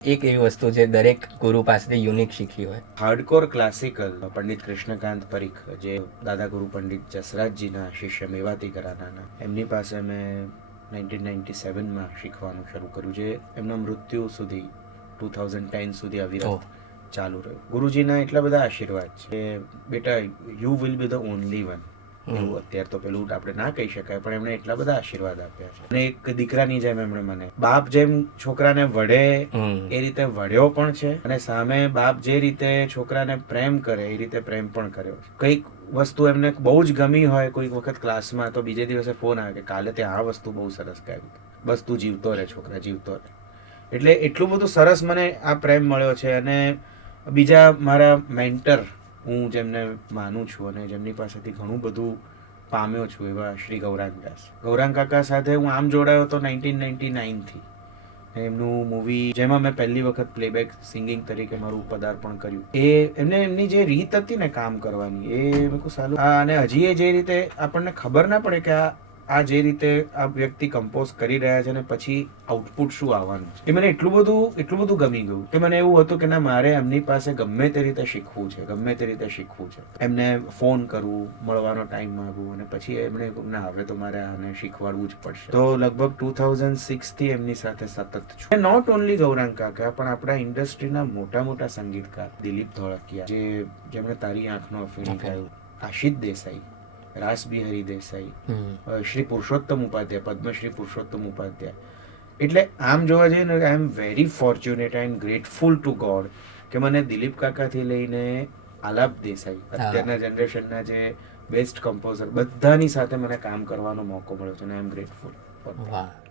એક એવી વસ્તુ છે દરેક ગુરુ પાસેથી યુનિક શીખી હોય. હાર્ડકોર ક્લાસિકલ પંડિત કૃષ્ણકાંત પરીખ, જે દાદા ગુરુ પંડિત જસરાજજીના શિષ્ય મેવાતી ઘરાનાના, એમની પાસે મેં 1997માં શીખવાનું શરૂ કર્યું, જે એમના મૃત્યુ સુધી 2010 સુધી અવિરત ચાલુ રહ્યું. ગુરુજીના એટલા બધા આશીર્વાદ છે કે બેટા you will be the only one. એવું અત્યારે તો પેલું આપણે ના કહી શકાય, પણ એમણે એટલા બધા આશીર્વાદ આપ્યા છે. અને એક દીકરાની જેમ એમણે મને, બાપ જેમ છોકરાને વઢે એ રીતે વઢ્યો પણ છે, અને સામે બાપ જે રીતે છોકરાને પ્રેમ કરે એ રીતે પ્રેમ પણ કર્યો છે. કઈક વસ્તુ એમને બહુ જ ગમી હોય કોઈક વખત ક્લાસમાં, તો બીજે દિવસે ફોન આવે કે કાલે તે આ વસ્તુ બહુ સરસ ગાયું, બસ તું જીવતો રહે છોકરા, જીવતો રહે. એટલે એટલું બધું સરસ મને આ પ્રેમ મળ્યો છે. અને બીજા મારા મેન્ટર, હું જેમને માનું છું અને જેમની પાસેથી ઘણું બધું પામ્યો છું, એવા શ્રી ગૌરાંગ દાસ. ગૌરાંગ કાકા સાથે હું આમ જોડાયો હતો 1999થી. એમનું મૂવી જેમાં મેં પહેલી વખત પ્લેબેક સિંગિંગ તરીકે મારું પદાર્પણ કર્યું, એમની જે રીત હતી ને કામ કરવાની, એ મેં કહું સાલું. અને હજી એ જે રીતે આપણને ખબર ના પડે કે આ જે રીતે આ વ્યક્તિ કમ્પોઝ કરી રહ્યા છે ને પછી આઉટપુટ શું આવવાનું છે, એ મને એટલું બધું ગમી ગયું કે મને એવું હતું કે ના, મારે એમની પાસે ગમે તે રીતે શીખવું છે, ગમે તે રીતે શીખવું છે. એમને ફોન કરવું, મળવાનો ટાઈમ માંગવું, અને પછી એમણે ના, હવે તો મારે આને શીખવાડવું જ પડશે. તો લગભગ 2006થી એમની સાથે સતત છું. નોટ ઓનલી ગૌરાંગ કાકા, પણ આપણા ઇન્ડસ્ટ્રીના મોટા મોટા સંગીતકાર, દિલીપ ધોળકિયા, જેમણે તારી આંખનો અફીણ ગાયું, આશિષ દેસાઈ, રાસ બિહારી દેસાઈ, શ્રી પુરુષોત્તમ ઉપાધ્યાય, પદ્મશ્રી પુરુષોત્તમ ઉપાધ્યાય. એટલે આમ જોવા જઈએ ને, I am very fortunate and grateful to God કે મને દિલીપ કાકાથી લઈને આલાપ દેસાઈ, અત્યારના જનરેશનના જે બેસ્ટ કમ્પોઝર, બધાની સાથે મને કામ કરવાનો મોકો મળ્યો છે, અને આઈ એમ ગ્રેટફુલ. વાહ.